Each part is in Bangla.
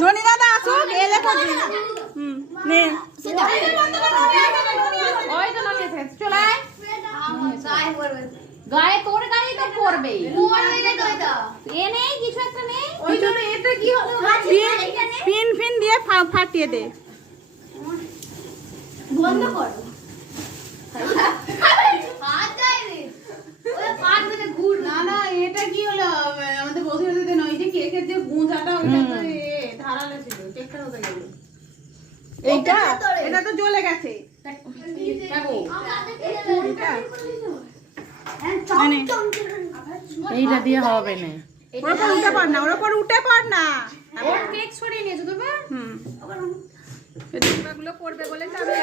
ননি দাদা আসুক এলে করবি নে ওই তো ননি এসে চল আয় গায়ে তোর গায়ে তো পড়বে এ নেই কিছু একটা নেই ওই জন্য এটা কি হলো পিন ফিন দিয়ে ফাটিয়ে দে বন্ধ কর না না এটা কি হলো আমাদের বন্ধুদের নয় যে কেকের যে গুঁজাটা ওইটা তো ধারালো ছিল কেকটা হতে গেল এইটা এটা তো জ্বলে গেছে এইটা দিয়ে হবে না ওর উপর উঠে পড় না ওর উপর উঠে পড় না ওর কেক সরিয়ে নিয়েছো তো বা গুলো করবে বলে আমি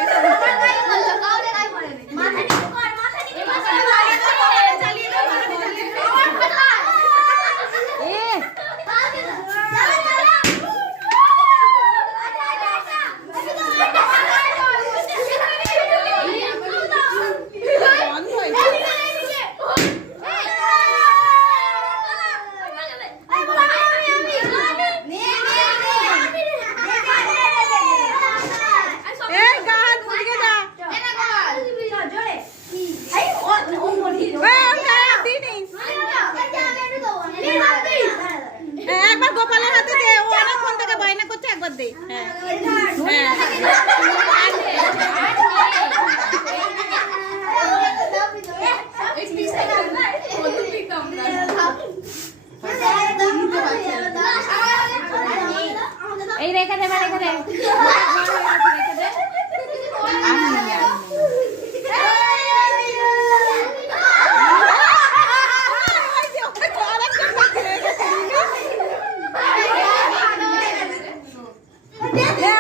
একবার গোপালের হাতে দে ও অনেকক্ষণ থেকে বায়না করছে একবার দে এই রেখে দে রেখে দে হ্যাঁ